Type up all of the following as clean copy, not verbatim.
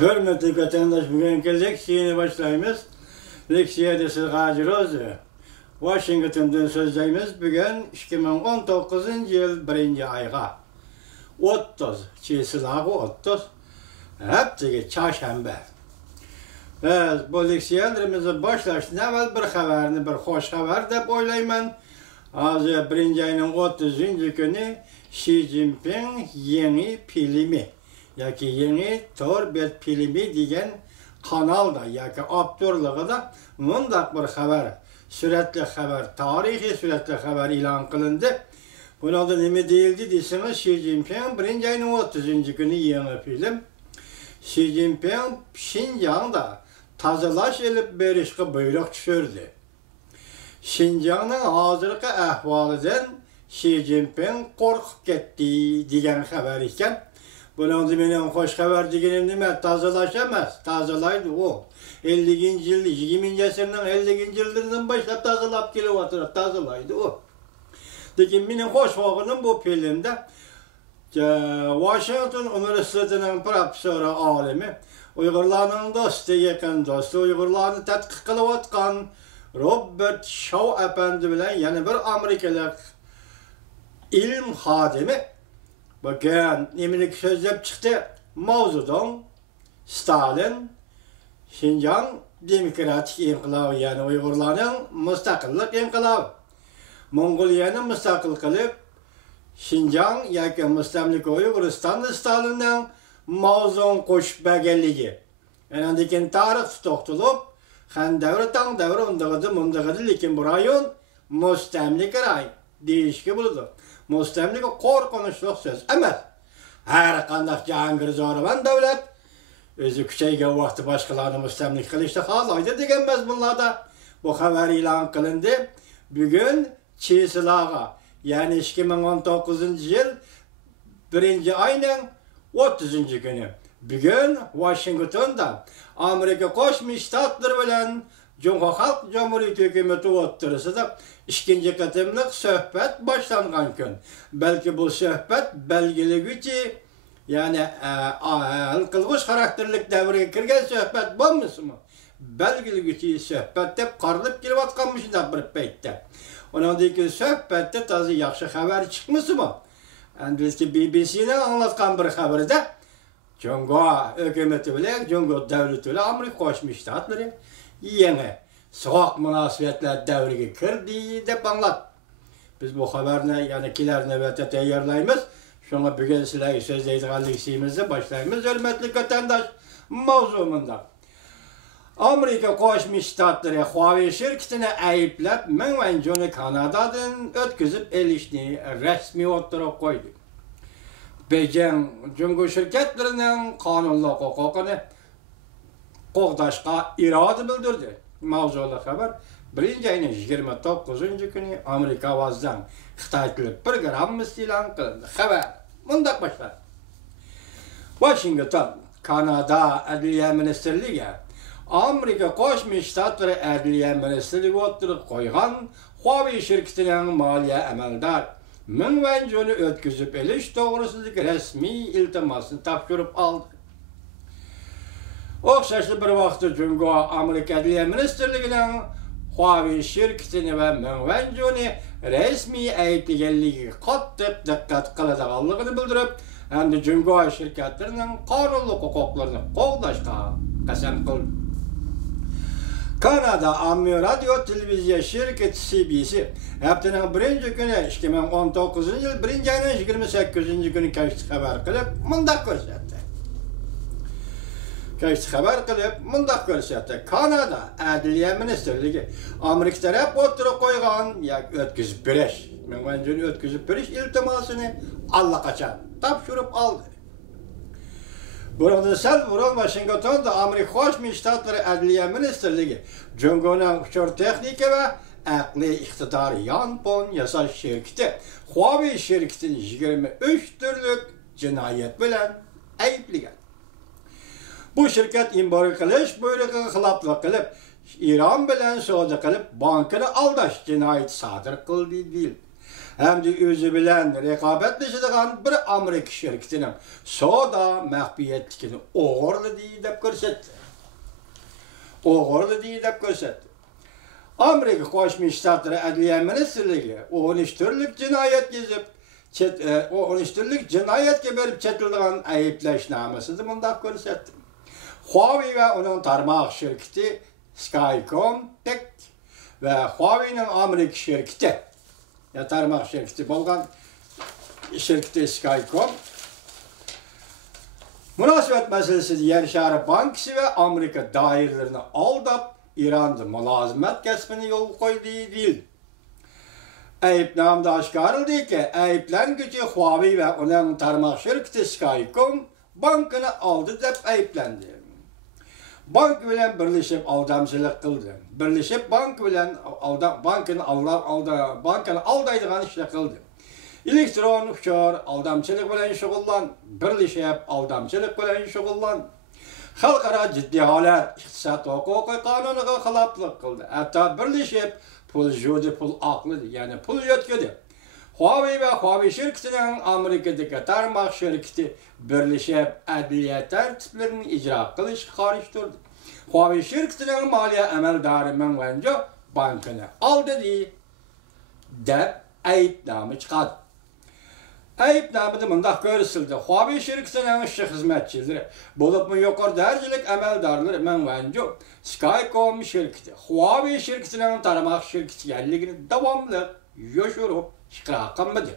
Hürmetli vatandaş, bugünkü leksiyonu başlayımız. Leksiyada siz hazırız. Washington'dan sözleyimiz bugün 2019 yıl 1. ayga 30 çisilagı 30 hepteki çarşamba. Biz bu leksiyalarımızı başlaştın evvel bir haberini, bir hoş haber de oylayman. Azı 1. ayının 30. günü Xi Jinping yeni filmi, yaki yeni Torbet filmi diyen kanalda, yaki abdurlığı da mındak bir haber, süratli haber, tarihi süratli haber ilan kılındı. Buna da nemi değildi deseniz Xi Jinping 1. ayının 30. günü yeni film. Xi Jinping Şinjan'da tazalaş elip berişki buyruk düşürdü. Şinjan'ın hazırlıkı ahvalıdan Xi Jinping korkup gitti diyen haber iken, bunun da benim hoş haber diyenim nime tazalaşamaz, tazalaydı o. 50. yıl, 20. asırın 50. yıllarından başlayıp tazalap gelip oturup tazalaydı o. Dekin benim hoş vakının bu filmde Washington Üniversitesi'nin profesörü alimi, Uygurlarının dostu, yakın dostu, Uygurlarını tetkik kılıp atkan Robert Shaw Efendi bilen yani bir Amerikalı ilim hadimi bugün nemilik sözlep çıktı. Mao Zedong, Stalin, Şinjan Demokratik İnkılabı yani Uygurların müstakillik inkılabı. Mongolya'nın müstakil kılıp Şinjan yaki müstemlik Uyguristan'da Stalin'den Mao Zedong koşup belgeligi. Yani dikin tarih tutuktulup hem devre tan devre undağıdı lekin bu rayon müstemlik rayon değişki buldu. Müstemlik korkunçluk söz. Ama her kandak Cahangir Zoravan devlet özü küçeyge vakti başkalarını müstemlik kılıştı halaydı degenmez bunlarda. Bu haber ilan kılındı. Bugün çiğsilağa yani 2019 yıl 1. ayının 30. günü. Bugün Washington'da Amerika Koşmuş Ştatları bilen Cumhuriyet Halk Cumhuriyeti hükümeti oturusida 2. katımlık söhbet başlangan gün. Belki bu söhbet belgili gücü yani kılgıç karakterlik devreye kirgen söhbet bulmuş mu? Belgili gücü söhbet dep karılıp gelip atkanmış da bir peytte. Onundaki söhbette tazı yaxşı haber çıkmış mı? Endüstri BBC'nin anlatkan bir haberde Cumhuriyet hükümeti bile, Cumhuriyet devleti bile Amerika Koşmuş Ştatları yeni soğuk münasebetler devreye kirdi dep anlat. Biz bu haberine yani kiler nöbete teyarlayımız. Şuna bugün sizlerle sözleydiğin leksiyimizi başlayımız. Hürmetli vatandaş mevzumunda. Amerika Koşmuş Ştatları Huawei şirketini ayıplap Menvenjonu Kanada'dan ötküzüp elişini resmi oturup koydu. Beijing Cumhur şirketlerinin kanunlu hukukunu qoğdaşqa iradı bildirdi. Mavzulu haber 1. ayının 29. günü Amerika vazdan Xitay tili programımız ilan kılındı. Haber bundak başlar. Washington, Kanada Adliye Ministerliği Amerika Koşmuş Ştatları Adliye Ministerliği oturup koygan Huawei şirketinin maliye emaldar Menvenjonu ötküzüp eliş doğrusuzluk resmi iltimasını tapşırıp aldı. Okşaşlı bir vaxtı Cumhuriyet Amerika Adliye Ministerliği'nin Huawei şirketini ve Menvenjonu resmi ayıplıgelliği kattık dikkat kılacağını bildirip hem de Cumhuriyet şirketlerinin kanunlu hukuklarını qoğdaşqa qasam kıldı. Kanada Ammi Radyo Televizyon şirketi CBC haftanın 1. günü 2019 yıl 1. ayının 28. günü kaçtı haber kılıp mındak görsetti. Kanada Adliye Ministerliği Amerika taraf oturup koygan ya ötküzüp biriş. Menvenjonu ötküzüp biriş iltimasını allaqaçan tapşırıp aldı. Burada sel vuran Washington'da Amerika Koşmuş Ştatları Adliye Ministerliği Cumhuriyet'in uçur tekniki ve akli iktidarı yanpon yasaş şirketi Huawei şirketinin 23 türlük cinayet bilen ayıplıgan. Bu şirket imbarı kılış buyruğuna xilaflık kılıp İran bilen sözü kılıp bankını aldaş cinayet sadır kıldı değil. hem de özü bilen rekabetleşidigan bir Amerika şirketinin soda mahfiyetlikini oğurlu deyip görsetdi. Oğurlu deyip görsetdi. Amerika Koşmuş Ştatları Adliye Ministerliği 13 türlük cinayet gezip 13 türlük cinayet geberip çetildiğin ayıpleşnamesini bunda görsetdi. Huawei ve onun tarmaq şirketi Skycom Tech ve Huawei'nin Amerika şirketi tarmaq şirketi bolgan şirketi Skycom münasebet meselesi Yer Şarı Bankası ve Amerika dairelerini aldap İran'da mülazimet kesmini yol koyduğu değil. Ayıpnamda aşkarıldı ki ayıplen gücü Huawei ve onun tarmaq şirketi Skycom bankını aldı dep ayıplendi. Bank bilen birleşip aldamcılık kıldı. Birleşip bank bilen bankını aldaydıgan işle kıldı. Elektron uçar aldamcılık bilen şugullan, birleşip aldamcılık bilen şugullan. Halkara ciddi halat, iktisat hukuku kanunuga xilaplık kıldı. Hatta birleşip pul jodi, pul aklı, yani pul yetkidi. Huawei ve Huawei şirketinin Amerika'daki tarmaq şirketi birleşip adliye tertiplerini icra kılış karıştırdı. Huawei şirketinin maliye emeldarı Mengwenju bankını aldı diye de ayıpname çıkardı. Ayıpnamede mındaq görüsüldü. Huawei şirketinin işçi hizmetçileri bulup mu yukarı derecelik emeldarları Mengwenju Skycom şirketi, Huawei şirketinin tarmaq şirketi yerliğini devamlı yoşurup çıkartamadı.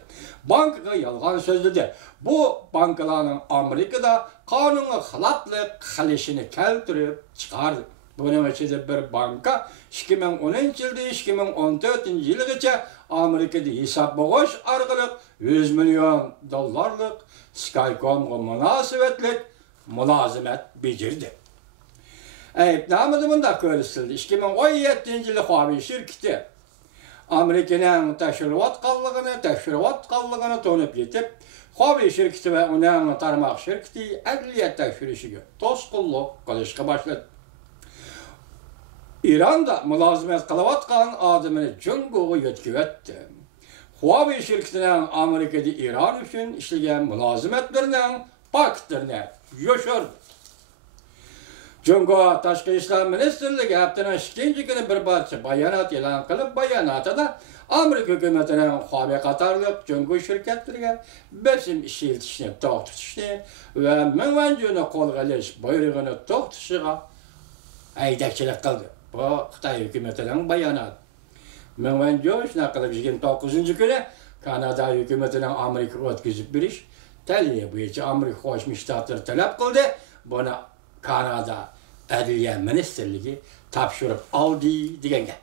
Bankaga yalgan sözledi. Bu bankaların Amerika'da kanuna xilaplık kılışını keltirip çıkardı. Bunun için bir banka 2010 yılda 2014 yılgacha Amerika'da hesap boğuş arkalık 100 milyon dolarlık Skycom'a münasebetlik mülazimet becirdi. Ayıpnamede bunda görüsüldü. 2017 yılı Huawei şirketi Amerika'nın teşrivatqanlığını tonup yetip, Huawei şirketi ve onun tarmaq şirketi adliye tekşirişiga tosqunluq qilishga başladı. İran'da mülazimet qilayotgan adamını Jungo'ga yetkizdi. Huawei şirketining Amerika'da İran uchun ishlagan mülazimetlarining faktlarini yoshirdi. Jungo Tashqi ishlar ministrligi haftaning 2-chi kuni bir parcha bayonot e'lon qilib, bayonotida Amerika hukumatining Huawei qatorliq Jungo shirkatlariga bosim ishlatishni to'xtatishni va Mengwenjuni qo'lga olish buyrug'ini to'xtatishiga haydakchilik qildi. Bu Xitoy hukumatining bayonoti. Mengwenju shunaqa qilib 29-kuni Kanada hukumatining Amerikaga o'tkazib berish talibi bo'yicha Amerika Qo'shma Shtatlari talab qildi. Buni Kanada Adliye Ministerliği tapşırıp aldı degenge.